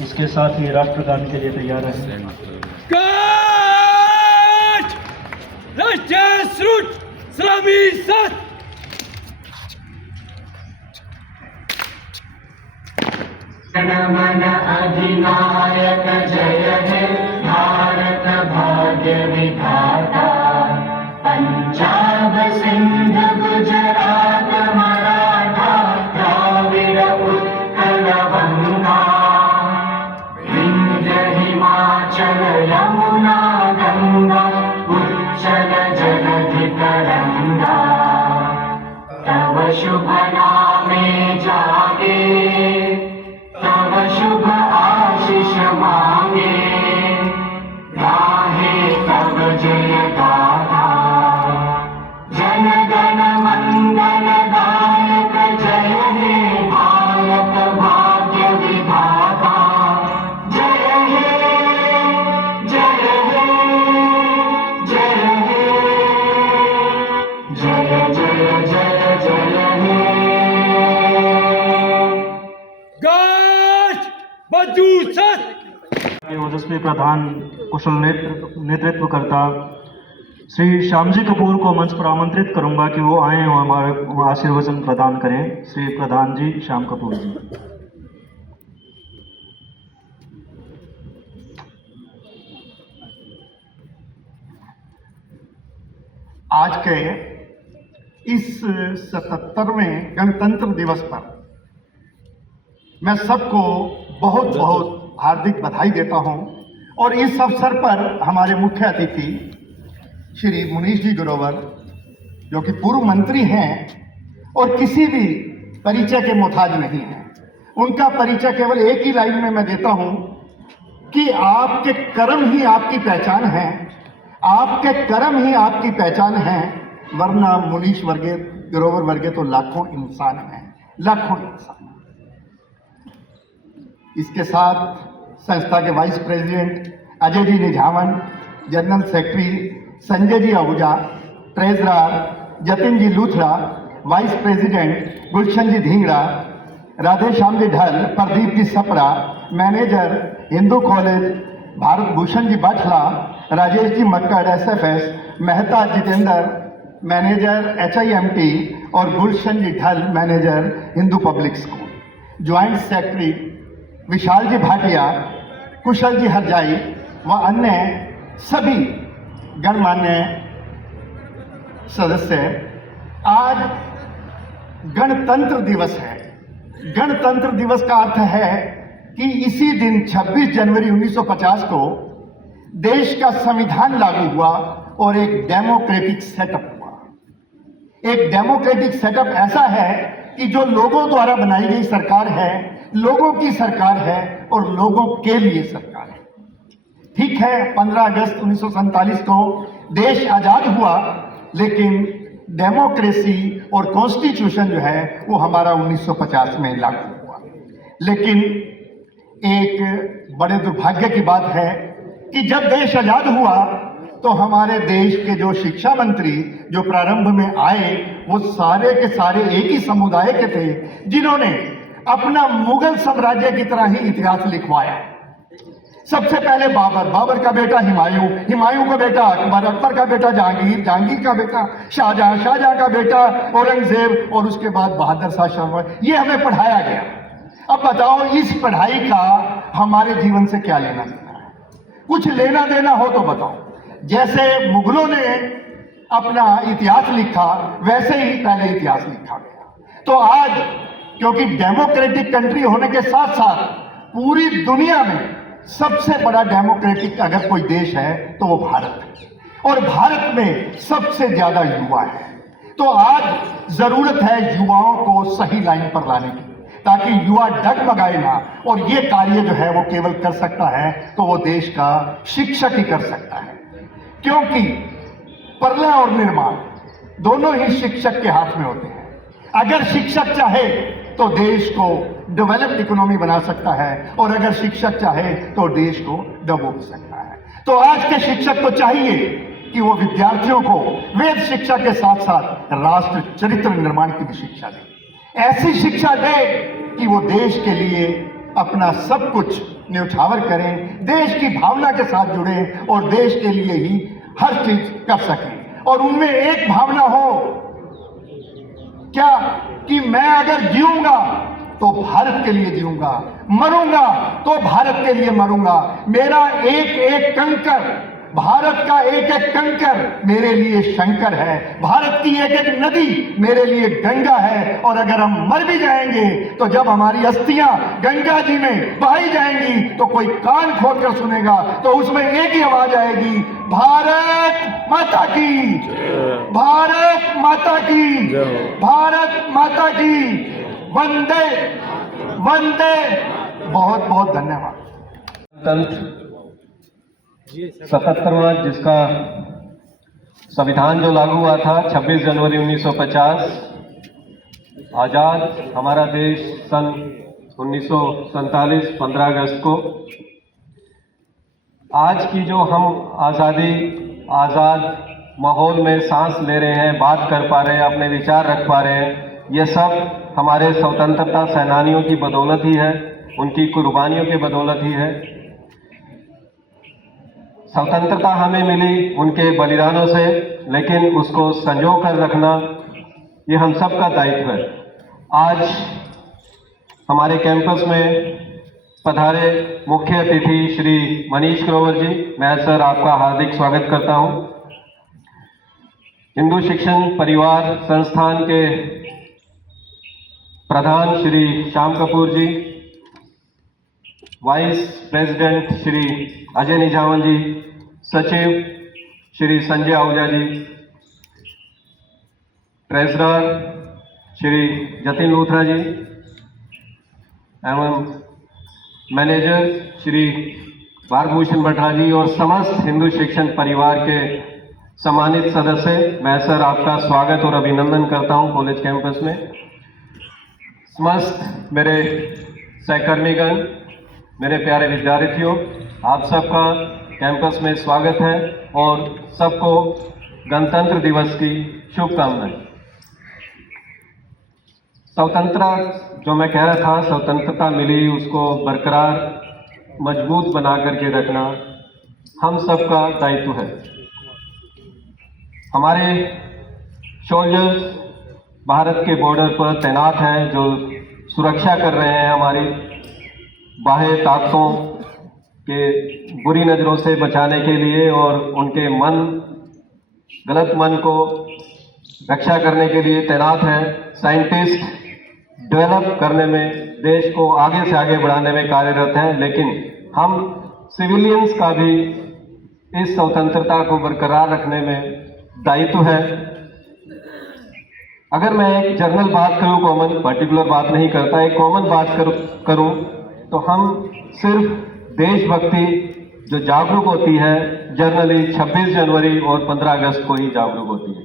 इसके साथ ही राष्ट्रगान के लिए तैयार है। राष्ट्रीय श्रुत श्रावी सत जनगण अधिनायक जय हे भारत भाग्य विधाता। पंजाब सिंध गुजरात मराठा द्राविड़ उत्कल बंगा। विंध्य हिमाचल यमुना गंगा उच्चल जलधि तरंगा। तव शुभ नामे जागे तव शुभ आशीष मांगे। गाहे तब जय गाथा जन गण मंगल दायक जय हे भारत भाग्य विधाता। जय हे जय हे जय हे जय जय जय जय हे। ओजस्वी प्रधान कुशल नेतृत्व करता श्री श्यामजी कपूर को मंच पर आमंत्रित करूंगा कि वो आए और हमारे आशीर्वचन प्रदान करें। श्री प्रधान जी, श्याम कपूर जी। आज के इस 77वें गणतंत्र दिवस पर मैं सबको बहुत बहुत हार्दिक बधाई देता हूं। और इस अवसर पर हमारे मुख्य अतिथि श्री मुनीश जी ग्रोवर, जो कि पूर्व मंत्री हैं और किसी भी परिचय के मोहताज नहीं हैं, उनका परिचय केवल एक ही लाइन में मैं देता हूं कि आपके कर्म ही आपकी पहचान है, आपके कर्म ही आपकी पहचान है। वरना मुनीश वर्गे, ग्रोवर वर्गे तो लाखों इंसान हैं, लाखों इंसान। इसके साथ संस्था के vice president Ajay ji Nijhawan, general secretary Sanjay ji Ahuja, treasurer Jatin ji Luthra, vice president Gulshan ji Dhingra, Radhe Shyam ji Dhal, Pradeep ji Sapra, manager Hindu college Bharat Bhushan ji Bathla, Rajesh ji Makkar SFS, Mehta Jitendra manager HIMT और Gulshan ji Dhal manager Hindu public school, joint secretary Vishal ji Bhatia, Kushal ji Harjai व अन्य सभी गणमान्य सदस्य। आज गणतंत्र दिवस है। गणतंत्र दिवस का अर्थ है कि इसी दिन 26 जनवरी 1950 को देश का संविधान लागू हुआ और एक डेमोक्रेटिक सेटअप हुआ। एक डेमोक्रेटिक सेटअप ऐसा है कि जो लोगों द्वारा बनाई गई सरकार है, लोगों की सरकार है और लोगों के लिए सरकार है। ठीक है, 15 अगस्त 1947 को देश आजाद हुआ, लेकिन डेमोक्रेसी और कॉन्स्टिट्यूशन जो है वो हमारा 1950 में लागू हुआ। लेकिन एक बड़े दुर्भाग्य की बात है कि जब देश आजाद हुआ तो हमारे देश के जो शिक्षा मंत्री जो प्रारंभ में आए, वो सारे के सारे एक ही समुदाय के थे, जिन्होंने अपना मुगल साम्राज्य की तरह ही इतिहास लिखवाया। सबसे पहले बाबर का बेटा हिमायूं का बेटा अकबर का बेटा जहांगीर का बेटा शाहजहां का बेटा औरंगजेब, और उसके बाद बहादुर शाह शर्मा। ये हमें पढ़ाया गया। अब बताओ, इस पढ़ाई का हमारे जीवन से क्या लेना देना है? कुछ लेना देना हो तो बताओ। जैसे मुगलों ने अपना इतिहास लिखा, वैसे ही पहले इतिहास लिखा गया। तो आज क्योंकि डेमोक्रेटिक कंट्री होने के साथ साथ पूरी दुनिया में सबसे बड़ा डेमोक्रेटिक अगर कोई देश है तो वो भारत है, और भारत में सबसे ज्यादा युवा है। तो आज जरूरत है युवाओं को सही लाइन पर लाने की, ताकि युवा डगमगाए ना। और ये कार्य जो है वो केवल कर सकता है तो वो देश का शिक्षक ही कर सकता है, क्योंकि प्रलय और निर्माण दोनों ही शिक्षक के हाथ में होते हैं। अगर शिक्षक चाहे तो देश को डेवलप्ड इकोनॉमी बना सकता है, और अगर शिक्षक चाहे तो देश को डबो भी सकता है। तो आज के शिक्षक को चाहिए कि वो विद्यार्थियों को वेद शिक्षा के साथ साथ राष्ट्र चरित्र निर्माण की भी शिक्षा दे। ऐसी शिक्षा दे कि वो देश के लिए अपना सब कुछ न्यौछावर करें, देश की भावना के साथ जुड़े और देश के लिए ही हर चीज कर सकें। और उनमें एक भावना हो क्या कि मैं अगर जीऊंगा तो भारत के लिए जीऊंगा, मरूंगा तो भारत के लिए मरूंगा। मेरा एक एक कंकर, भारत का एक एक कंकर मेरे लिए शंकर है, भारत की एक एक नदी मेरे लिए गंगा है। और अगर हम मर भी जाएंगे तो जब हमारी अस्थियां गंगा जी में बहाई जाएंगी तो कोई कान खोलकर सुनेगा तो उसमें एक ही आवाज आएगी, भारत माता की, भारत माता की, भारत माता की, वंदे वंदे। बहुत बहुत धन्यवाद। गणतंत्र 77वां जिसका संविधान जो लागू हुआ था 26 जनवरी 1950, आज़ाद हमारा देश सन 1947 15 अगस्त को। आज की जो हम आज़ाद माहौल में सांस ले रहे हैं, बात कर पा रहे हैं, अपने विचार रख पा रहे हैं, ये सब हमारे स्वतंत्रता सेनानियों की बदौलत ही है, उनकी कुर्बानियों की बदौलत ही है। स्वतंत्रता हमें मिली उनके बलिदानों से, लेकिन उसको संजो कर रखना ये हम सब का दायित्व है। आज हमारे कैंपस में पधारे मुख्य अतिथि श्री मनीष ग्रोवर जी, मैं सर आपका हार्दिक स्वागत करता हूं। हिंदू शिक्षण परिवार संस्थान के प्रधान श्री श्याम कपूर जी, वाइस प्रेसिडेंट श्री अजय निजावन जी, सचिव श्री संजय आहूजा जी, ट्रेजरर श्री जतिन लूथरा जी एवं मैनेजर श्री भारभूषण भट्टरा जी और समस्त हिंदू शिक्षण परिवार के सम्मानित सदस्य, मैं सर आपका स्वागत और अभिनंदन करता हूं कॉलेज कैंपस में। समस्त मेरे सहकर्मीगण, मेरे प्यारे विद्यार्थियों, आप सबका कैंपस में स्वागत है और सबको गणतंत्र दिवस की शुभकामनाएं। स्वतंत्रता जो मैं कह रहा था, स्वतंत्रता मिली उसको बरकरार मजबूत बना करके रखना हम सबका दायित्व है। हमारे सोल्जर्स भारत के बॉर्डर पर तैनात हैं जो सुरक्षा कर रहे हैं हमारी बाह्य ताकतों के बुरी नज़रों से बचाने के लिए और उनके गलत मन को रक्षा करने के लिए तैनात हैं। साइंटिस्ट डेवलप करने में, देश को आगे से आगे बढ़ाने में कार्यरत हैं, लेकिन हम सिविलियंस का भी इस स्वतंत्रता को बरकरार रखने में दायित्व है। अगर मैं एक जनरल बात करूं, कॉमन पर्टिकुलर बात नहीं करता, एक कॉमन बात करूं तो हम सिर्फ देशभक्ति जो जागरूक होती है जनरली 26 जनवरी और 15 अगस्त को ही जागरूक होती है।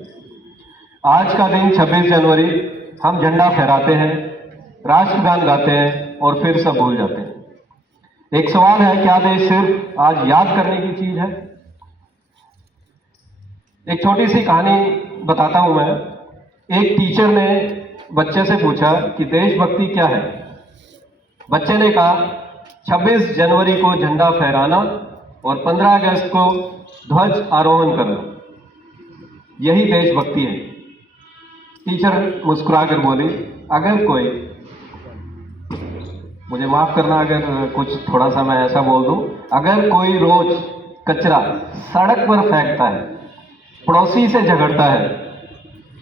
आज का दिन 26 जनवरी हम झंडा फहराते हैं, राष्ट्रगान गाते हैं और फिर सब भूल जाते हैं। एक सवाल है, क्या देश सिर्फ आज याद करने की चीज है? एक छोटी सी कहानी बताता हूं मैं। एक टीचर ने बच्चे से पूछा कि देशभक्ति क्या है। बच्चे ने कहा 26 जनवरी को झंडा फहराना और 15 अगस्त को ध्वज आरोहण करना, यही देशभक्ति है। टीचर मुस्कुराकर बोली, अगर कोई, मुझे माफ करना अगर कुछ थोड़ा सा मैं ऐसा बोल दूं, अगर कोई रोज कचरा सड़क पर फेंकता है, पड़ोसी से झगड़ता है,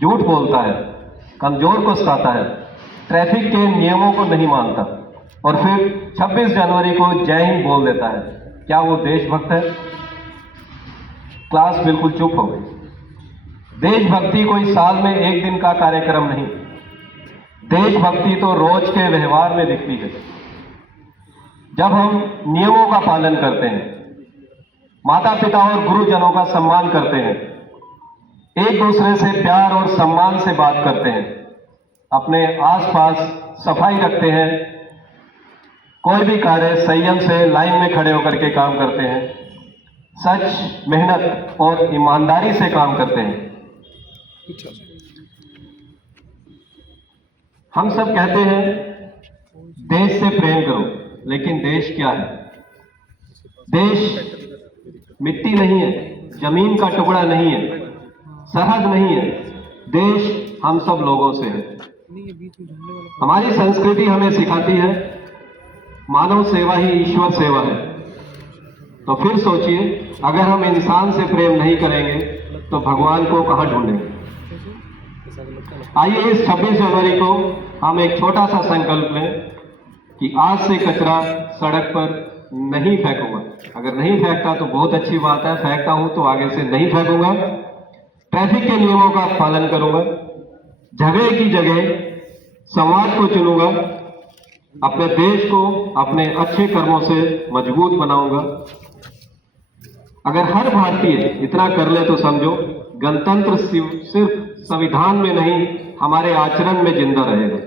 झूठ बोलता है, कमजोर को सताता है, ट्रैफिक के नियमों को नहीं मानता और फिर 26 जनवरी को जय हिंद बोल देता है, क्या वो देशभक्त है? क्लास बिल्कुल चुप हो गई। देशभक्ति कोई साल में एक दिन का कार्यक्रम नहीं, देशभक्ति तो रोज के व्यवहार में दिखती है। जब हम नियमों का पालन करते हैं, माता पिता और गुरुजनों का सम्मान करते हैं, एक दूसरे से प्यार और सम्मान से बात करते हैं, अपने आसपास सफाई रखते हैं, कोई भी कार्य संयम से लाइन में खड़े होकर के काम करते हैं, सच, मेहनत और ईमानदारी से काम करते हैं। हम सब कहते हैं देश से प्रेम करो, लेकिन देश क्या है? देश मिट्टी नहीं है, जमीन का टुकड़ा नहीं है, सरहद नहीं है। देश हम सब लोगों से है। हमारी संस्कृति हमें सिखाती है मानव सेवा ही ईश्वर सेवा है। तो फिर सोचिए, अगर हम इंसान से प्रेम नहीं करेंगे तो भगवान को कहाँ ढूंढेंगे? आइए इस 26 जनवरी को हम एक छोटा सा संकल्प लें कि आज से कचरा सड़क पर नहीं फेंकूंगा। अगर नहीं फेंकता तो बहुत अच्छी बात है, फेंकता हूं तो आगे से नहीं फेंकूंगा। ट्रैफिक के नियमों का पालन करूंगा, झगड़े की जगह संवाद को चुनूंगा, अपने देश को अपने अच्छे कर्मों से मजबूत बनाऊंगा। अगर हर भारतीय इतना कर ले तो समझो गणतंत्र सिर्फ संविधान में नहीं, हमारे आचरण में जिंदा रहेगा।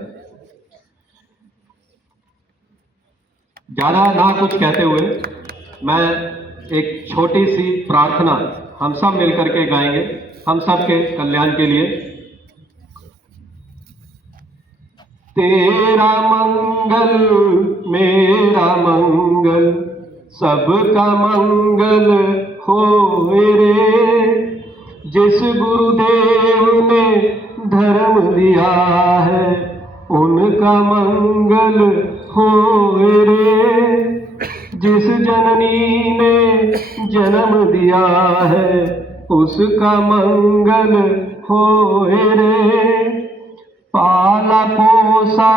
ज्यादा ना कुछ कहते हुए मैं एक छोटी सी प्रार्थना हम सब मिलकर के गाएंगे, हम सब के कल्याण के लिए। तेरा मंगल मेरा मंगल, सबका मंगल होए रे। जिस गुरुदेव ने धर्म दिया है उनका मंगल होए रे। जिस जननी ने जन्म दिया है उसका मंगल होए रे। पाला पोसा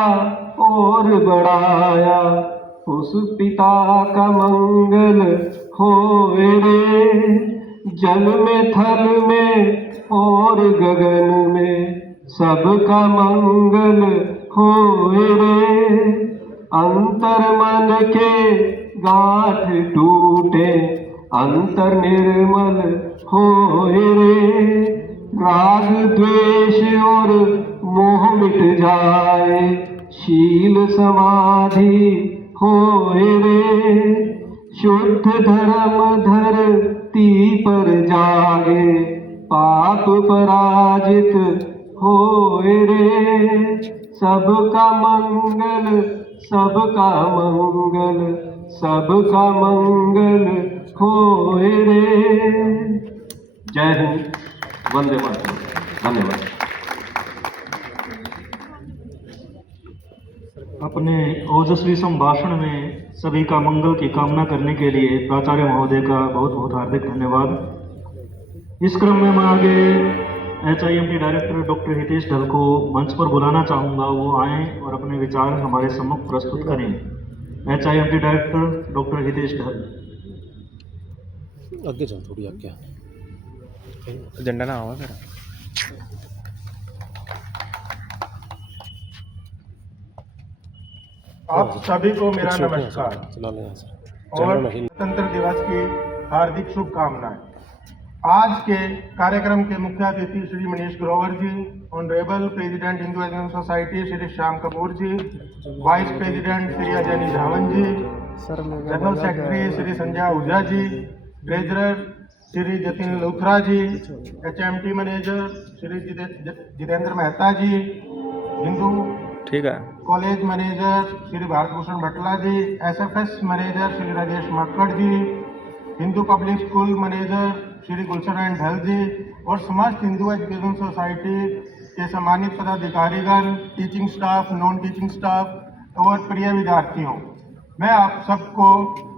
और बढ़ाया उस पिता का मंगल होए रे। जल में थल में और गगन में सबका मंगल होए रे। अंतर मन के गांठ टूटे अंतर निर्मल होए रे। राग द्वेष और मोह मिट जाए शील समाधि होए रे। शुद्ध धर्म धरती पर जागे पाप पराजित होए रे। सबका मंगल सबका मंगल सबका मंगल होए रे। जय हिंद, वंदे मातरम। धन्यवाद। अपने ओजस्वी संभाषण में सभी का मंगल की कामना करने के लिए प्राचार्य महोदय का बहुत बहुत हार्दिक धन्यवाद। इस क्रम में मैं आगे HIMT डायरेक्टर डॉक्टर हितेश ढल को मंच पर बुलाना चाहूँगा। वो आएँ और अपने विचार हमारे सम्मुख प्रस्तुत करें। HIMT डायरेक्टर डॉक्टर हितेश ढल। आगे जाओ, थोड़ी आगे झंडा ना आवा मेरा। आप सभी को मेरा नमस्कार और गणतंत्र दिवस की हार्दिक शुभकामनाएं। आज के कार्यक्रम के मुख्य अतिथि Shri Manish Grover ji, honourable president Hindu education society Shri Shyam Kapoor ji, vice president Shri Ajay Nidhawan ji, general secretary Shri Sanjay Ahuja ji, treasurer Shri Jatin Luthra ji, HIMT manager Shri Jitendra Mehta ji, Hindu college manager Shri Bharat Bhushan Bhatla ji, SFS manager Shri Rajesh Makkar ji, Hindu public school manager Shri Gulshan Dhal ji और समस्त हिंदू एजुकेशन सोसाइटी के सम्मानित पदाधिकारीगण, teaching staff, non teaching staff और प्रिय विद्यार्थियों, मैं आप सबको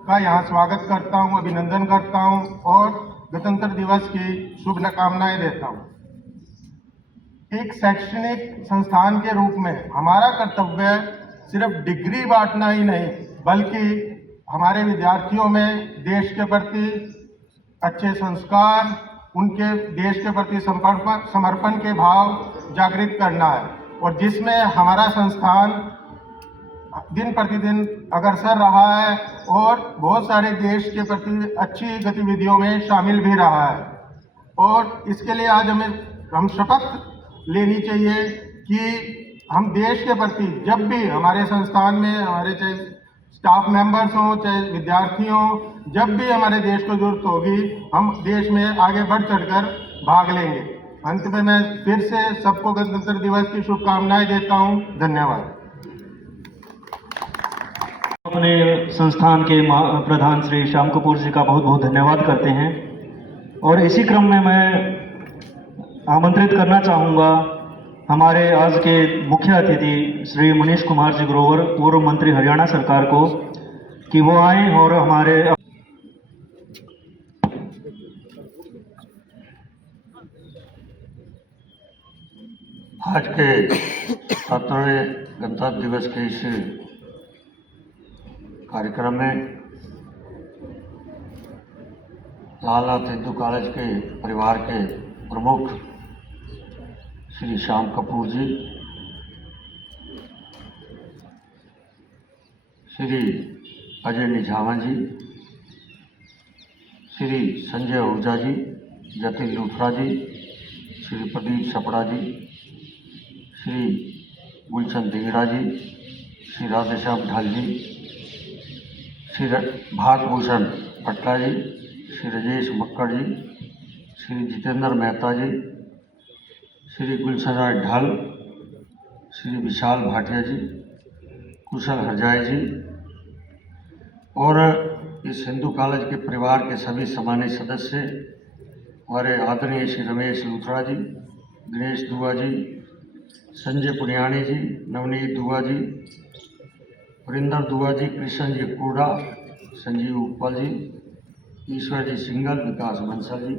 का यहाँ स्वागत करता हूँ, अभिनंदन करता हूँ और गणतंत्र दिवस की शुभकामनाएं देता हूँ। एक शैक्षणिक संस्थान के रूप में हमारा कर्तव्य सिर्फ डिग्री बांटना ही नहीं, बल्कि हमारे विद्यार्थियों में देश के प्रति अच्छे संस्कार, उनके देश के प्रति समर्पण के भाव जागृत करना है और जिसमें हमारा संस्थान दिन प्रतिदिन अग्रसर रहा है और बहुत सारे देश के प्रति अच्छी गतिविधियों में शामिल भी रहा है। और इसके लिए आज हम शपथ लेनी चाहिए कि हम देश के प्रति जब भी हमारे संस्थान में हमारे चाहे स्टाफ मेंबर्स हों चाहे विद्यार्थी हों, जब भी हमारे देश को जरूरत होगी हम देश में आगे बढ़ चढ़कर भाग लेंगे। अंत में मैं फिर से सबको गणतंत्र दिवस की शुभकामनाएं देता हूं। धन्यवाद। अपने संस्थान के प्रधान श्री श्याम कपूर जी का बहुत बहुत धन्यवाद करते हैं। और इसी क्रम में मैं आमंत्रित करना चाहूँगा हमारे आज के मुख्य अतिथि श्री मनीष कुमार जी ग्रोवर, पूर्व मंत्री हरियाणा सरकार को, कि वो आए और हमारे आज के 17वें गणतंत्र दिवस के इस कार्यक्रम में लालनाथ हिंदू कॉलेज के परिवार के प्रमुख श्री श्याम कपूर जी, श्री अजय निझावा जी, श्री संजय आहूजा जी, जतिन लूथरा जी, श्री प्रदीप छपड़ा जी, श्री गुलशन धिंगड़ा जी, श्री राधेश्याम ढाल जी, श्री भागभूषण पटला जी, श्री राजेश मक्कड़ जी, श्री जितेंद्र मेहता जी, श्री गुलशन राय ढाल, श्री विशाल भाटिया जी, कुशल हरजाई जी और इस हिंदू कॉलेज के परिवार के सभी सम्मानित सदस्य, हमारे आदरणीय श्री रमेश लूथरा जी, दिनेश दुआ जी, संजय पुनियाणी जी, नवनीत दुआ जी, वरिंदर दुआ जी, कृष्ण जी कूड़ा, संजीव उपल जी, ईश्वर जी सिंगल, विकास बंसल जी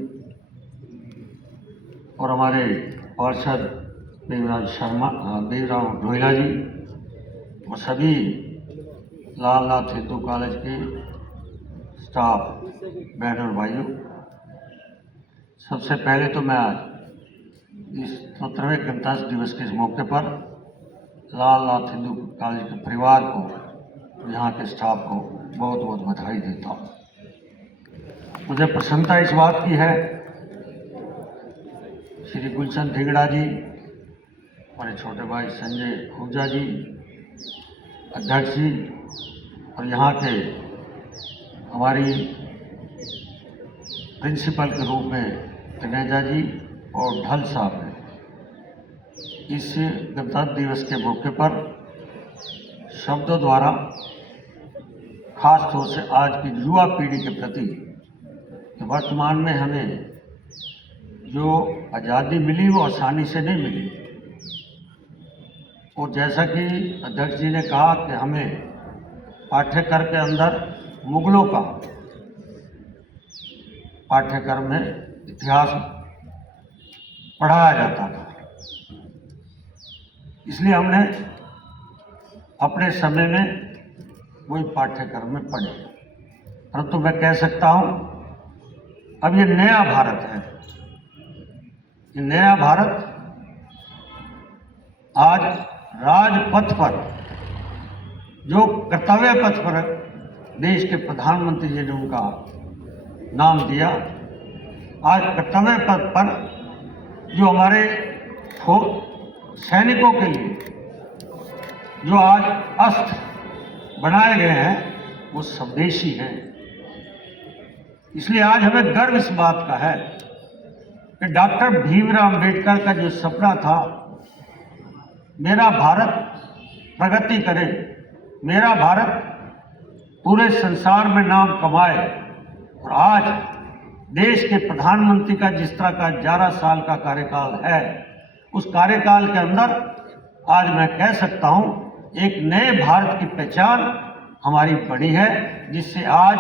और हमारे पार्षद देवराज शर्मा, देवराव ढोइला जी और सभी लालनाथ हिंदू कॉलेज के स्टाफ बहन और भाइयों, सबसे पहले तो मैं आज इस 17वें गणतंत्र दिवस के इस मौके पर लालनाथ हिंदू कॉलेज के परिवार को, यहाँ के स्टाफ को बहुत बहुत बधाई देता हूँ। मुझे प्रसन्नता इस बात की है, श्री गुलशन धिंगड़ा जी, हमारे छोटे भाई संजय आहूजा जी, अध्यक्ष जी और यहाँ के हमारी प्रिंसिपल के रूप में तनेजा जी और ढल साहब ने इस गणतंत्र दिवस के मौके पर शब्दों द्वारा खास तौर से आज की युवा पीढ़ी के प्रति वर्तमान में हमें जो आज़ादी मिली वो आसानी से नहीं मिली, और जैसा कि अध्यक्ष जी ने कहा कि हमें पाठ्यक्रम के अंदर मुगलों का पाठ्यक्रम में इतिहास पढ़ाया जाता था, इसलिए हमने अपने समय में वही पाठ्यक्रम में पढ़े। परंतु मैं कह सकता हूँ अब ये नया भारत है, ये नया भारत आज राजपथ पर, जो कर्तव्य पथ पर देश के प्रधानमंत्री जी ने उनका नाम दिया, आज कर्तव्य पथ पर जो हमारे सैनिकों के लिए जो आज अस्त्र बनाए गए हैं वो स्वदेशी हैं। इसलिए आज हमें गर्व इस बात का है कि डॉक्टर भीमराव अम्बेडकर का जो सपना था, मेरा भारत प्रगति करे, मेरा भारत पूरे संसार में नाम कमाए, और आज देश के प्रधानमंत्री का जिस तरह का 11 साल का कार्यकाल है, उस कार्यकाल के अंदर आज मैं कह सकता हूं एक नए भारत की पहचान हमारी बनी है, जिससे आज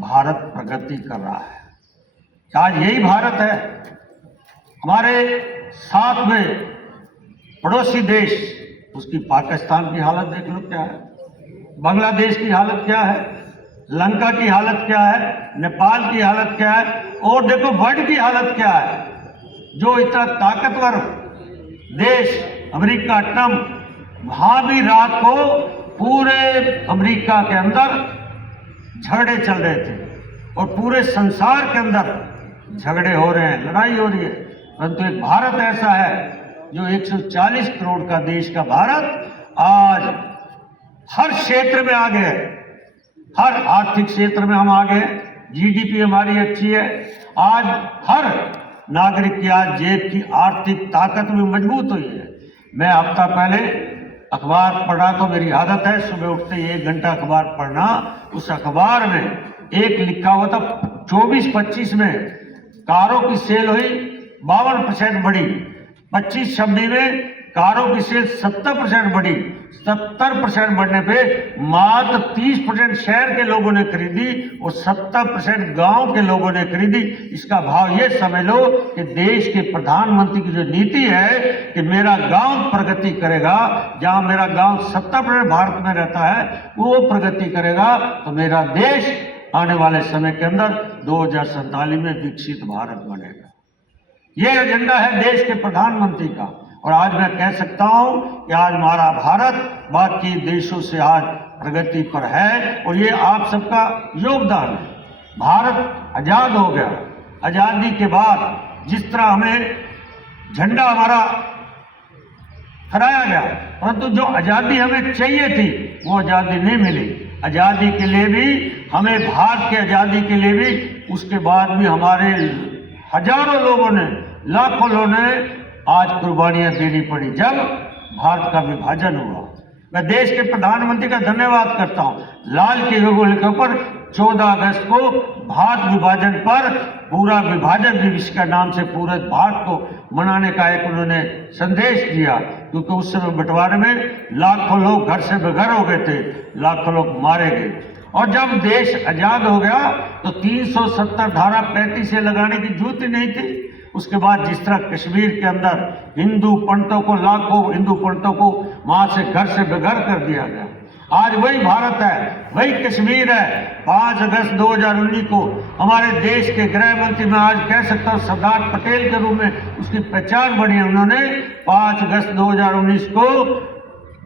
भारत प्रगति कर रहा है। आज यही भारत है। हमारे साथ में पड़ोसी देश, उसकी पाकिस्तान की हालत देख लो क्या है, बांग्लादेश की हालत क्या है, लंका की हालत क्या है, नेपाल की हालत क्या है, और देखो वर्ल्ड की हालत क्या है। जो इतना ताकतवर देश अमेरिका ट्रंप, वहाँ भी रात को पूरे अमेरिका के अंदर झगड़े चल रहे थे और पूरे संसार के अंदर झगड़े हो रहे हैं, लड़ाई हो रही है। परंतु एक भारत ऐसा है जो 140 करोड़ का देश का भारत आज हर क्षेत्र में आगे है, हर आर्थिक क्षेत्र में हम आगे हैं, जीडीपी हमारी अच्छी है, आज हर नागरिक की आज जेब की आर्थिक ताकत भी मजबूत हुई है। मैं हफ्ता पहले अखबार पढ़ा तो मेरी आदत है सुबह उठते ही 1 घंटा अखबार पढ़ना। उस अखबार में एक लिखा हुआ था 24-25 में कारों की सेल हुई 52% बढ़ी, 25-26 में कारों की सेल 70% बढ़ी। 70% बढ़ने पे मात्र 30% शहर के लोगों ने खरीदी और 70% गांव के लोगों ने खरीदी। इसका भाव ये समझ लो कि देश के प्रधानमंत्री की जो नीति है कि मेरा गांव प्रगति करेगा, जहां मेरा गांव 70% भारत में रहता है वो प्रगति करेगा, तो मेरा देश आने वाले समय के अंदर 2047 में विकसित भारत बनेगा। ये एजेंडा है देश के प्रधानमंत्री का। और आज मैं कह सकता हूं कि आज हमारा भारत बाकी देशों से आज प्रगति पर है और ये आप सबका योगदान है। भारत आजाद हो गया, आजादी के बाद जिस तरह हमें झंडा हमारा फहराया गया, परंतु जो आजादी हमें चाहिए थी वो आजादी नहीं मिली। आजादी के लिए भी हमें, भारत की आजादी के लिए भी उसके बाद भी हमारे हजारों लोगों ने, लाखों लोगों ने आज कुर्बानियां देनी पड़ी जब भारत का विभाजन हुआ। मैं देश के प्रधानमंत्री का धन्यवाद करता हूं। लाल किले के ऊपर 14 अगस्त को भारत विभाजन पर पूरा विभाजन दिवस के नाम से पूरे भारत को मनाने का एक उन्होंने संदेश दिया, क्योंकि उस समय बंटवारे में लाखों लोग घर से बेघर हो गए थे, लाखों लोग मारे गए। और जब देश आजाद हो गया तो 370 धारा 35 से लगाने की जरूरत ही नहीं थी। उसके बाद जिस तरह कश्मीर के अंदर हिंदू पंडितों को, लाखों हिंदू पंडितों को वहां से घर से बेघर कर दिया गया। आज वही भारत है, वही कश्मीर है। 5 अगस्त 2019 को हमारे देश के गृह मंत्री, मैं आज कह सकता हूँ सरदार पटेल के रूप में उसकी पहचान बनी है। उन्होंने 5 अगस्त 2019 को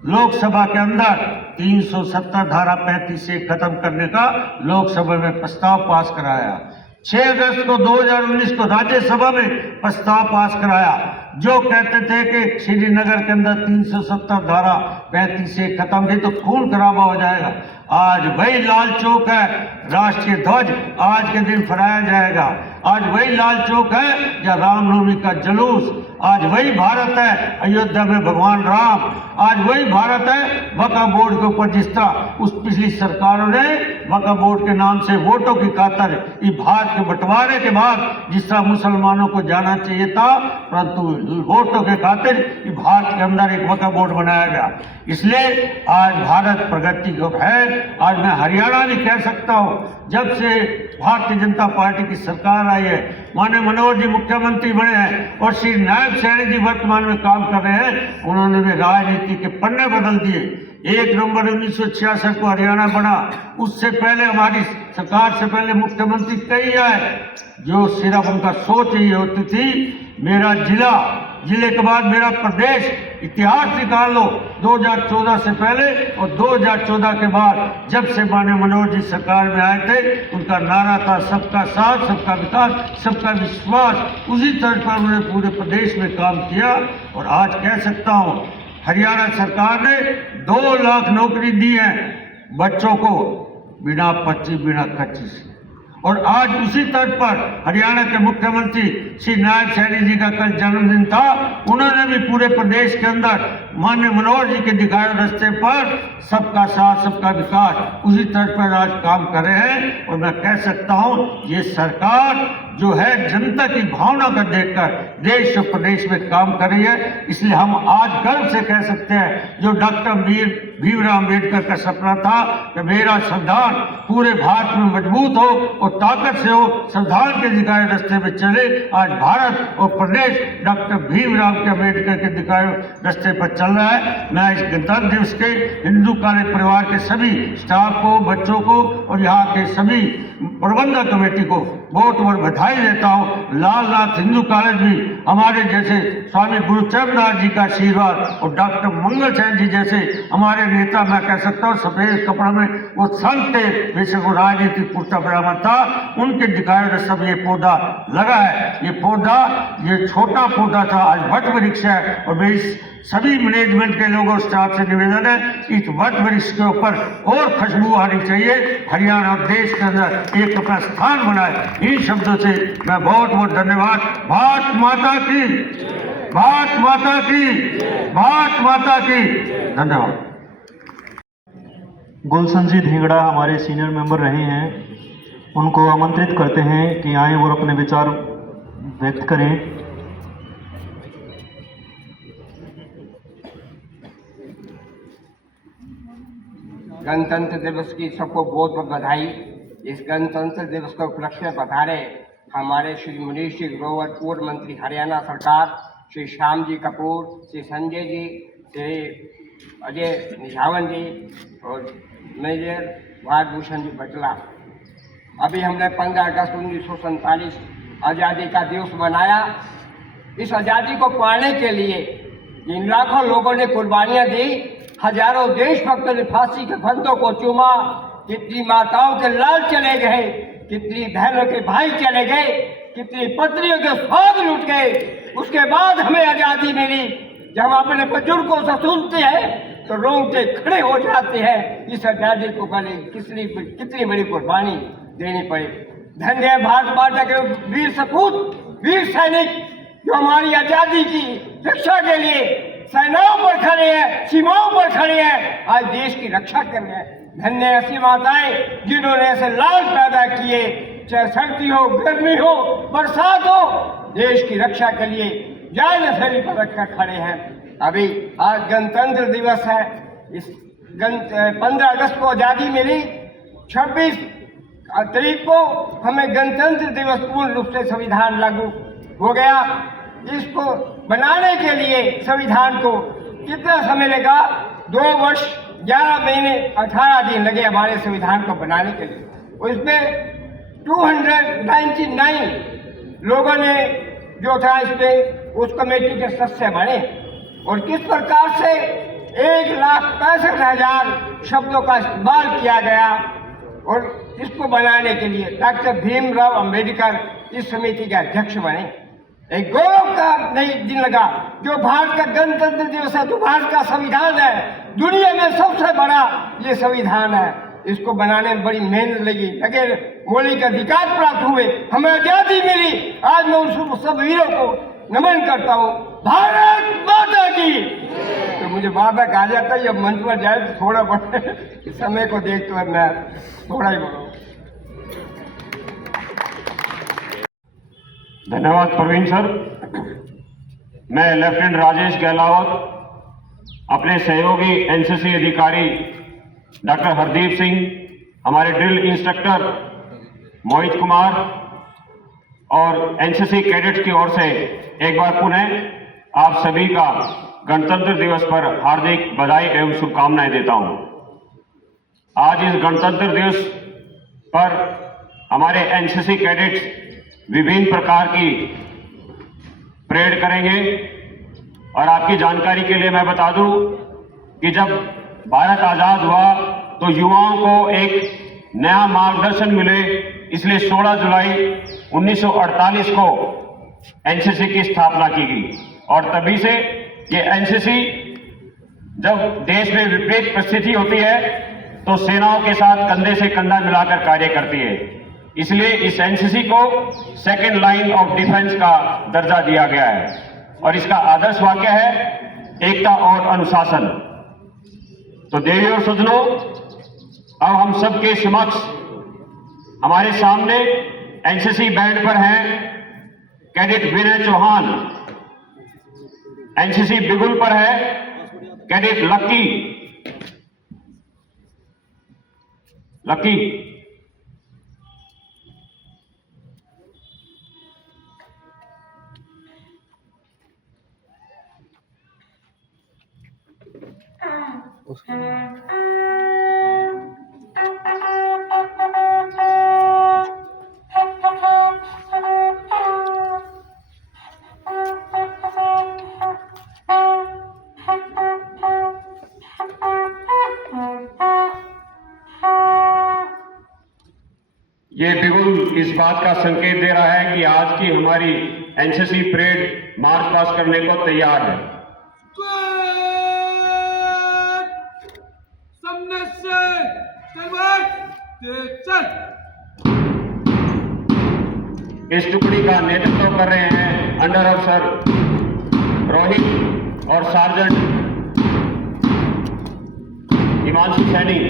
लोकसभा के अंदर 370 धारा 35 से खत्म करने का लोकसभा में प्रस्ताव पास कराया। 6 अगस्त को 2019 को राज्यसभा में प्रस्ताव पास कराया, जो कहते थे कि श्रीनगर के अंदर 370 धारा 35 से खत्म की तो खून खराबा हो जाएगा। आज वही लाल चौक है, राष्ट्रीय ध्वज आज के दिन फहराया जाएगा। आज वही लाल चौक है जहाँ रामनवमी का जुलूस, आज वही भारत है अयोध्या में भगवान राम, आज वही भारत है वक्फ बोर्ड के ऊपर जिस तरह उस पिछली सरकारों ने वक्फ बोर्ड के नाम से वोटों की खातिर इस भारत के बंटवारे के बाद जिस तरह मुसलमानों को जाना चाहिए था, परंतु वोटों के खातिर इस भारत के अंदर एक वक्फ बोर्ड बनाया गया। इसलिए आज भारत प्रगति को है। आज मैं हरियाणा भी कह सकता हूँ, जब से भारतीय जनता पार्टी की सरकार आई है, माननीय मनोहर जी मुख्यमंत्री बने हैं और श्री नायब सैनी जी वर्तमान में काम कर रहे हैं, उन्होंने भी राजनीति के पन्ने बदल दिए। 1 नवंबर 1966 को हरियाणा बना, उससे पहले हमारी सरकार से पहले मुख्यमंत्री कई आए, जो सिर्फ उनका सोच ही होती थी मेरा जिला, जिले के बाद मेरा प्रदेश। इतिहास निकाल लो 2014 से पहले और 2014 के बाद, जब से माननीय मनोहर जी सरकार में आए थे, उनका नारा था सबका साथ, सबका विकास, सबका विश्वास। उसी तर्ज पर उन्होंने पूरे प्रदेश में काम किया। और आज कह सकता हूँ हरियाणा सरकार ने 2 लाख नौकरी दी है बच्चों को बिना पर्ची बिना खर्ची से। और आज उसी तर्ज पर हरियाणा के मुख्यमंत्री श्री नायब सैनी जी का कल जन्मदिन था, उन्होंने भी पूरे प्रदेश के अंदर माननीय मनोहर जी के दिखाए रास्ते पर सबका साथ सबका विकास उसी तर्ज पर आज काम कर रहे हैं। और मैं कह सकता हूं ये सरकार जो है जनता की भावना को देखकर देश और प्रदेश में काम कर रही है। इसलिए हम आज गर्व से कह सकते हैं, जो डॉक्टर भीमराव अम्बेडकर का सपना था कि मेरा संविधान पूरे भारत में मजबूत हो और ताकत से हो, संविधान के दिखाए रास्ते में चले, आज भारत और प्रदेश डॉक्टर भीमराव के अम्बेडकर के दिखाए रास्ते पर चल रहा है। मैं इस गणतंत्र दिवस के हिंदू कार्य परिवार के सभी स्टाफ को, बच्चों को और यहाँ के सभी प्रबंधक कमेटी को बहुत बहुत बधाई देता हूँ। लालनाथ हिंदू कॉलेज भी हमारे जैसे स्वामी गुरुचरणदास जी का आशीर्वाद और डॉक्टर मंगल सेन जी जैसे हमारे नेता, मैं कह सकता हूँ सफेद कपड़ा में वो संत थे, बेशक वो राजनीतिक कुर्ता पजामा था, उनके दिखाए हुए सब ये पौधा लगा है। ये पौधा, ये छोटा पौधा था, आज वट वृक्ष है। और मेरी सभी मैनेजमेंट के लोगों स्टाफ से निवेदन है, इस वट वृक्ष के ऊपर और खुशबू आनी चाहिए, हरियाणा और देश के अंदर एक अपना स्थान बनाए। इन शब्दों से मैं बहुत बहुत धन्यवाद। भारत माता की, भारत माता की, भारत माता की, धन्यवाद। गुलशन जी ढींगड़ा हमारे सीनियर मेंबर रहे हैं, उनको आमंत्रित करते हैं कि आए और अपने विचार व्यक्त करें। गणतंत्र दिवस की सबको बहुत बहुत बधाई। इस गणतंत्र दिवस के उपलक्ष्य में पधारे हमारे श्री मनीष जी ग्रोवर, पूर्व मंत्री हरियाणा सरकार, श्री श्याम जी कपूर, श्री संजय जी, श्री अजय निझावन जी और मेजर भारभूषण जी बटला। अभी हमने 15 अगस्त 1947 आज़ादी का दिवस मनाया। इस आज़ादी को पाने के लिए जिन लाखों लोगों ने कुर्बानियां दी, हजारों देशभक्तों ने फांसी के फंदों को चूमा, कितनी माताओं के लाल चले गए, कितनी बहनों के भाई चले गए, कितनी पत्नियों के स्वाद लुट गए। उसके बाद हमें आज़ादी मिली। जब हम अपने बुजुर्गों से सुनते हैं तो रोंगटे खड़े हो जाते हैं। इस आज़ादी को पहले कितनी बड़ी कुर्बानी देनी पड़ी। धन्य है भारत माता के वीर सपूत, वीर सैनिक जो हमारी आज़ादी की रक्षा के लिए सेनाओं पर खड़े हैं, सीमाओं पर खड़े हैं, आज देश की रक्षा कर रहे हैं। धन्य ऐसी माताएं जिन्होंने ऐसे लाल पैदा किए, चाहे सर्दी हो, गर्मी हो, बरसात हो, देश की रक्षा के लिए जान हथेली पर रखकर खड़े हैं। अभी आज गणतंत्र दिवस है। इस 15 अगस्त को आज़ादी मिली, 26 तारीख को हमें गणतंत्र दिवस पूर्ण रूप से संविधान लागू हो गया। इसको बनाने के लिए संविधान को कितना समय लगा? 2 वर्ष 11 महीने 18 दिन लगे हमारे संविधान को बनाने के लिए। और इसमें 299 लोगों ने जो था इसमें उस कमेटी के सदस्य बने और किस प्रकार से 1,65,000 शब्दों का इस्तेमाल किया गया। और इसको बनाने के लिए डॉक्टर भीमराव अंबेडकर इस समिति के अध्यक्ष बने। एक गौरव का नहीं दिन लगा। जो भारत का गणतंत्र दिवस है, जो भारत का संविधान है, दुनिया में सबसे बड़ा ये संविधान है। इसको बनाने में बड़ी मेहनत लगी, लगे मौलिक अधिकार प्राप्त हुए, हमें आजादी मिली। आज मैं उन सब वीरों को नमन करता हूँ। भारत माता की। तो मुझे बार बार कहा जाता है जब मंच पर जाए तो थोड़ा बहुत समय को देखते हुए मैं थोड़ा ही बोलूँ। धन्यवाद प्रवीण सर। मैं लेफ्टिनेंट राजेश गहलावत, अपने सहयोगी एनसीसी अधिकारी डॉक्टर हरदीप सिंह, हमारे ड्रिल इंस्ट्रक्टर मोहित कुमार और एनसीसी कैडेट्स की ओर से एक बार पुनः आप सभी का गणतंत्र दिवस पर हार्दिक बधाई एवं शुभकामनाएं देता हूं। आज इस गणतंत्र दिवस पर हमारे एनसीसी कैडेट्स विभिन्न प्रकार की परेड करेंगे। और आपकी जानकारी के लिए मैं बता दूं कि जब भारत आज़ाद हुआ तो युवाओं को एक नया मार्गदर्शन मिले, इसलिए 16 जुलाई 1948 को एनसीसी की स्थापना की गई। और तभी से ये एनसीसी जब देश में विपरीत परिस्थिति होती है तो सेनाओं के साथ कंधे से कंधा मिलाकर कार्य करती है। इसलिए इस एनसीसी को सेकेंड लाइन ऑफ डिफेंस का दर्जा दिया गया है। और इसका आदर्श वाक्य है एकता और अनुशासन। तो देवी और सज्जनों, अब हम सबके समक्ष हमारे सामने एनसीसी बैंड पर हैं कैडेट विनय चौहान, एनसीसी बिगुल पर है कैडेट लक्की। ये बिगुल इस बात का संकेत दे रहा है कि आज की हमारी एनसीसी परेड मार्च पास करने को तैयार है। सामने से चल। इस टुकड़ी का नेतृत्व कर रहे हैं अंडर अफसर रोहित और सार्जेंट हिमांशु सैनी।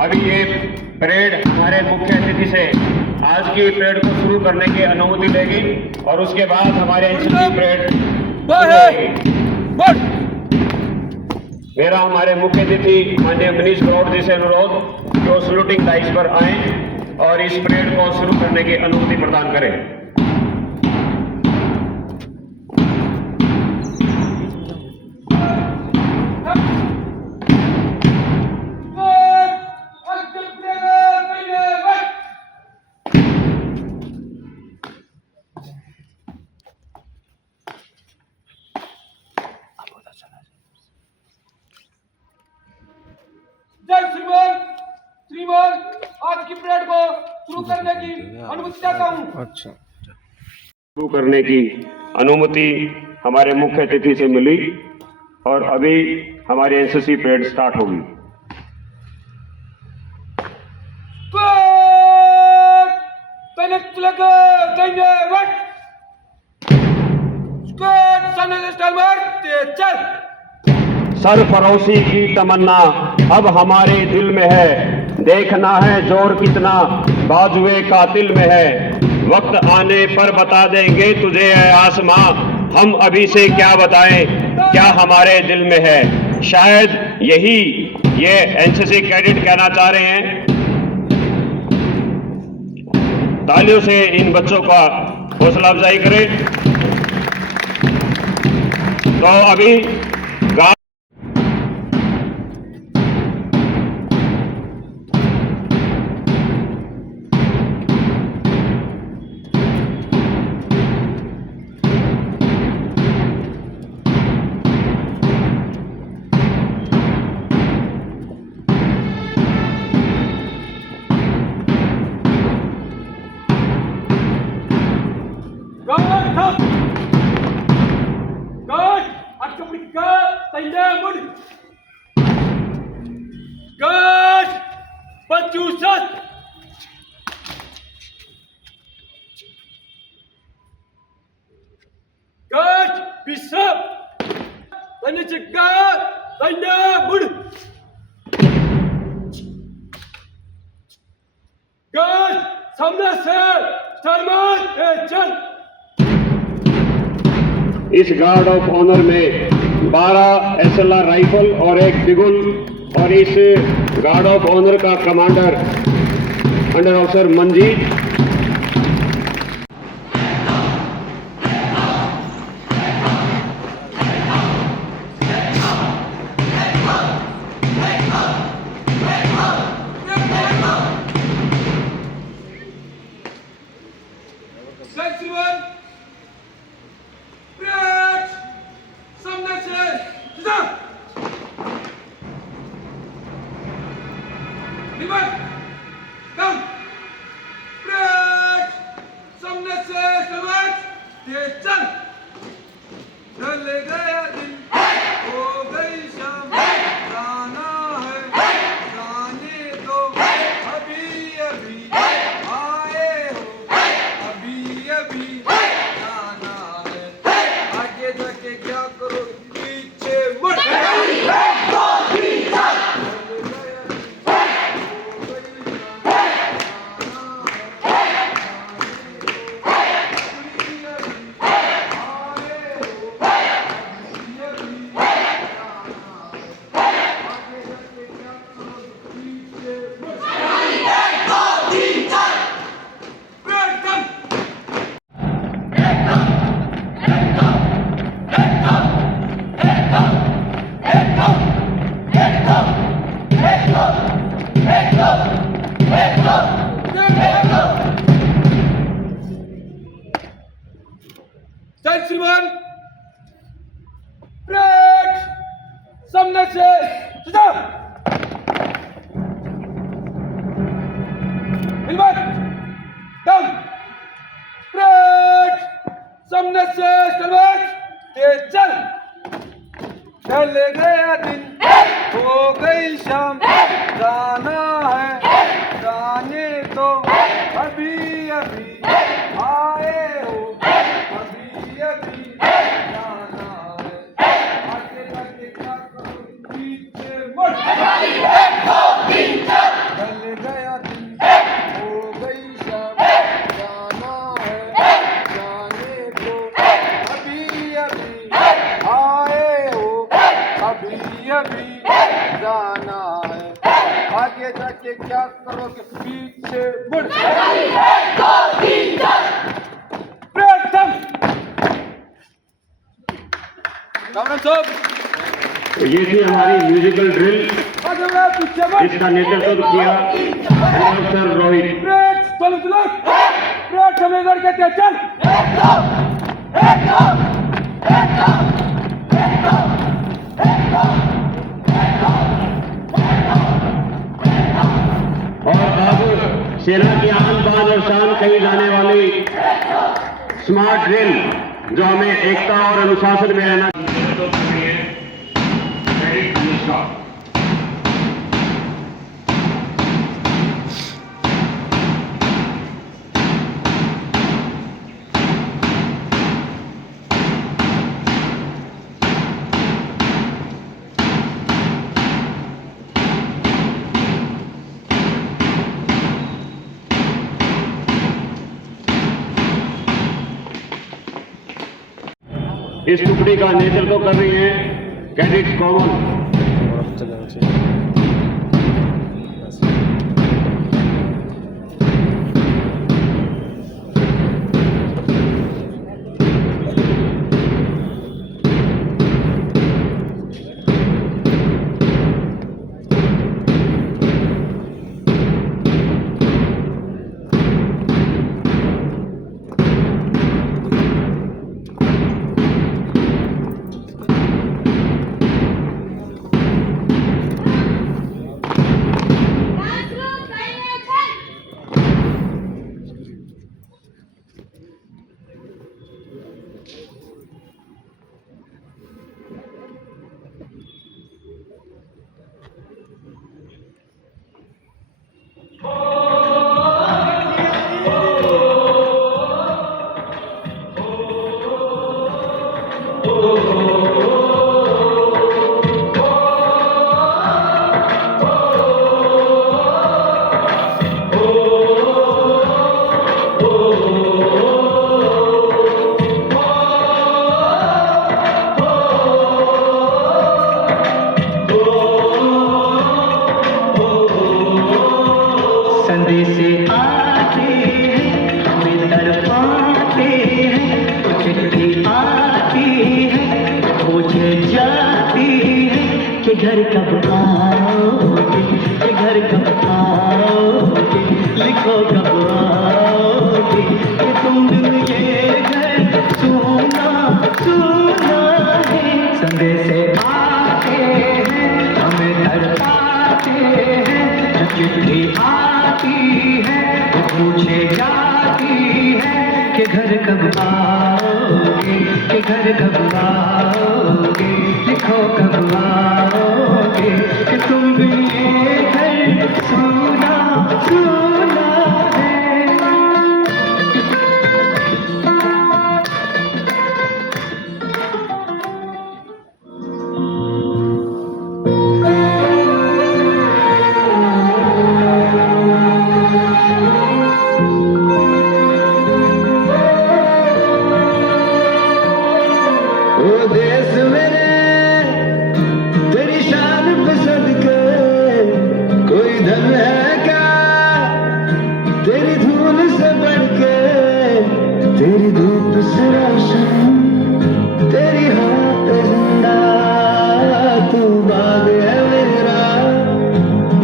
अभी ये परेड हमारे मुख्य अतिथि से आज की परेड को शुरू करने की अनुमति लेगी और उसके बाद हमारे एनसीसी परेड शुरू होगी। मेरा हमारे मुख्य अतिथि माननीय मनीष ग्रोवर जी से अनुरोध कि वो सैल्यूटिंग डाइस पर आएं और इस परेड को शुरू करने की अनुमति प्रदान करें। जय श्रीमान आज की परेड को शुरू करने की अनुमति चाहता हूँ। अच्छा, शुरू करने की अनुमति हमारे मुख्य अतिथि से मिली और अभी हमारी एनसीसी परेड स्टार्ट होगी। सरफरोशी की तमन्ना अब हमारे दिल में है, देखना है जोर कितना बाजुए कातिल में है। वक्त आने पर बता देंगे तुझे ऐ आसमां, हम अभी से क्या बताएं क्या हमारे दिल में है। शायद यही ये एनसीसी कैडेट कहना चाह रहे हैं। तालियों से इन बच्चों का हौसला अफजाई करें। तो अभी सामने से चल। इस गार्ड ऑफ ऑनर में 12 SLR राइफल और एक बिगुल और इस गार्ड ऑफ ऑनर का कमांडर अंडर ऑफिसर मंजीत। चले गया दिन हो गई शाम, जाना है जाने तो अभी अभी आए हो, अभी अभी जाना है, आगे जाके क्या करो पीछे मुड़। चले गया दिन हो गई शाम, जाना है जाने तो अभी अभी आए हो, अभी अभी जाना है, आगे जाके क्या करोगे पीछे मुड़। प्रथम राम साहब, तो ये थी हमारी म्यूजिकल ड्रिल, जिसका नेतृत्व किया सर रोहित। समीकरण कहते चल और अब सेना की आन बान और शान कही जाने वाली स्मार्ट ड्रिल, जो हमें एकता और अनुशासन में रहना। इस टुकड़ी का नेतृत्व कर रही है कैडेट कॉमन। घर कब आओगे, कि घर कब आओगे, लिखो कब आओगे, कि तुम दिन ये घर सुना सुना है। संदेशे आते हैं हमें तड़पाते हैं, जो चिट्ठी आती है वो पूछे जाती है कि घर कब आओगे, कि घर कब आओगे, लिखो कब आओगे, कि तुम भी ये घर सुना सुना है। ओ देश मेरे तेरी शान पे सदके, कोई धन है क्या तेरी धूल से बढ़ के, तेरी धूप से रोशन तेरी हवा पे जिंदा, तू बाग है मेरा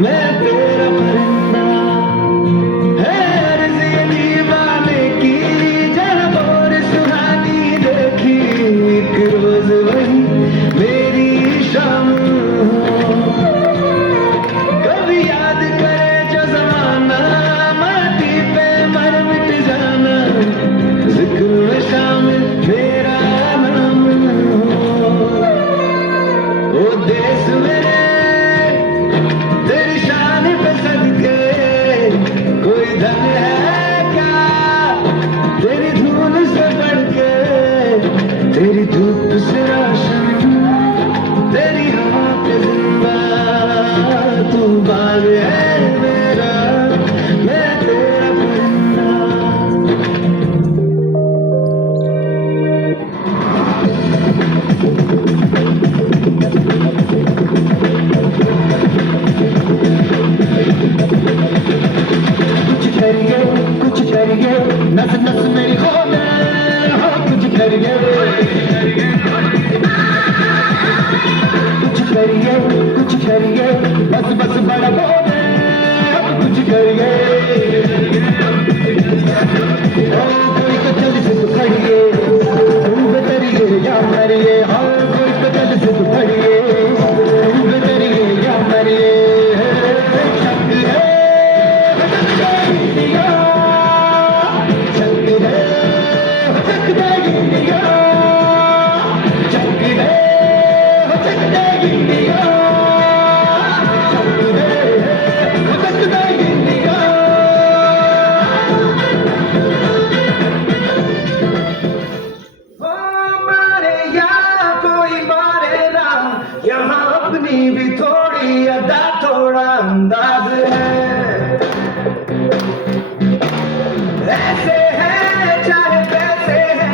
मैं तेरा परिंदा, है अर्ज़ ये दीवाने की जब और सुहानी देखी, एक रोज वही मेरी शाम कभी याद करे जो जमाना, माटी पे मर मिट जाना, जिक्र में शामिल नस नस मेरी खोले हो कुछ करिए कुछ करिए बस बस बड़ा बोले कुछ करिए कोई तो चल से खड़िए तू बेतरिए या मरिए हाँ कोई तो चल से खड़िए तू बेतरिए या मरिए शक्ति है इंडिया शक्ति है इंडिया शक्ति है इंडिया भी थोड़ी अदा थोड़ा अंदाज है ऐसे है चाहे पैसे है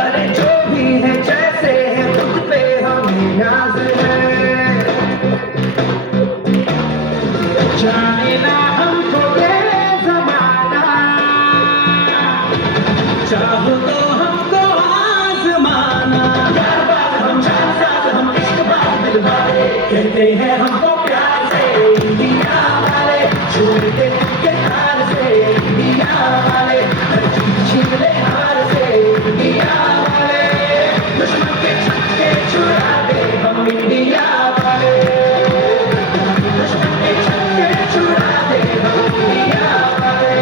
अरे जो भी है जैसे है खुद पे हमें नाज है जाने ना हमको ये जमाना चाहो तो हमको आजमाना बार बार हम चाहते हम इश्क बात दिलवाले कहते हैं हमको प्यार से इंडिया वाले छोड़ते के हार से इंडिया वाले हर चीज छीन ले हार से इंडिया वाले दुश्मन के छक्के छुड़ा दे हम इंडिया वाले दुश्मन के छक्के छुड़ा दे हम इंडिया वाले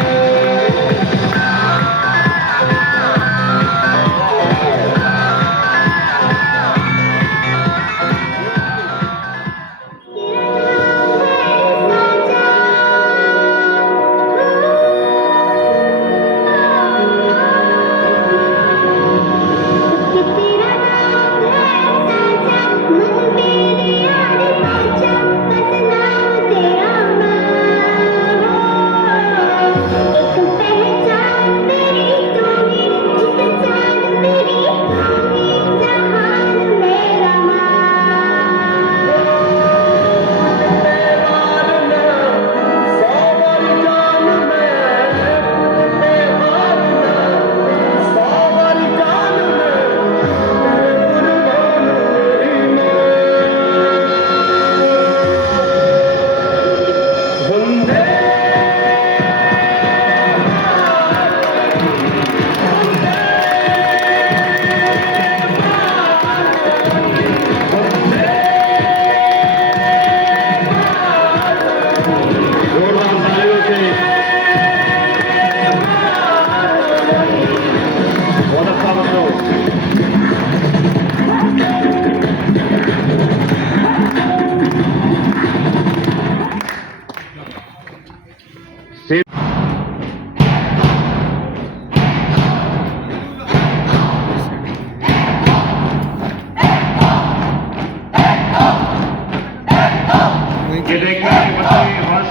ये देखिए कि बच्चे हर्ष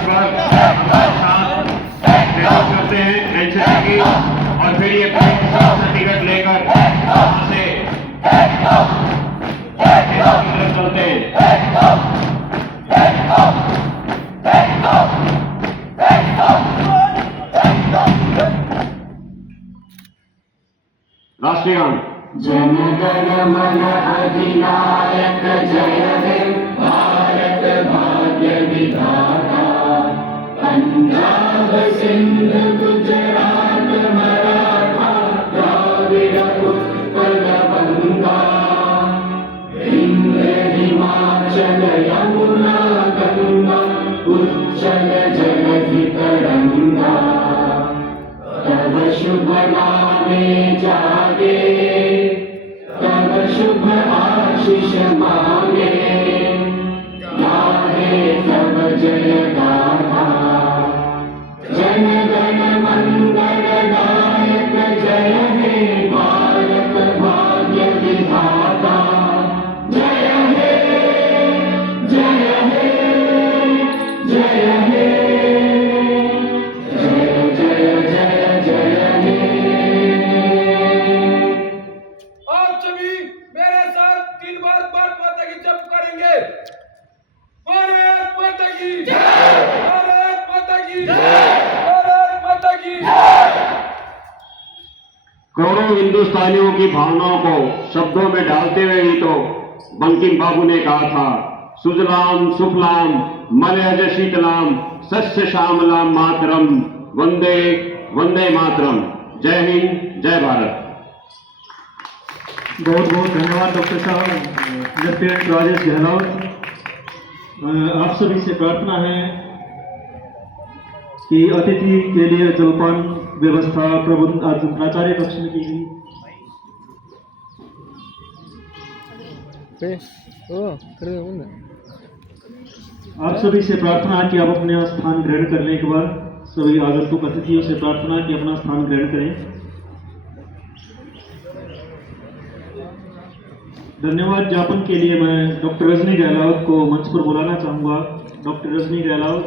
करते हैं एनसीसी की और फिर ये सर्टिफिकेट लेकर वहां से चलते हैं। राष्ट्रीय गान जन गण मन अधिनायक जय हे भारत भाग्य विधाता पंजाब सिंध गुजरात मराठा द्राविड़ उत्कल बंगा विंध्य हिमाचल यमुना गंगा उच्चल जलधि तरंगा तव शुभ नामे जागे तव शुभ आशीष मांगे गाहे तव जय गाथा जन गण मंगल नायक जय हे भारत भाग्य विधाता जय हे जय हे जय हे जय जय जय जय हे करोड़ों हिंदुस्तानियों की भावनाओं को शब्दों में डालते हुए ही तो बंकिम बाबू ने कहा था, सुजलाम सुफलाम मलयज शीतलाम सस्य श्यामलाम मातरम वंदे वंदे मातरम। जय हिंद, जय भारत। बहुत बहुत धन्यवाद डॉक्टर साहब, लेफ्टिनेंट राजेश गहलोत। आप सभी से प्रार्थना है कि अतिथि के लिए जलपान व्यवस्था प्रबंध प्राचार्य कक्ष में की गई। आप सभी से प्रार्थना है कि आप अपने स्थान ग्रहण करने के बाद सभी आगंतुक अतिथियों से प्रार्थना कि अपना स्थान ग्रहण करें। धन्यवाद ज्ञापन के लिए मैं डॉक्टर रजनी गहलोत को मंच पर बुलाना चाहूंगा। डॉक्टर रजनी गहलोत।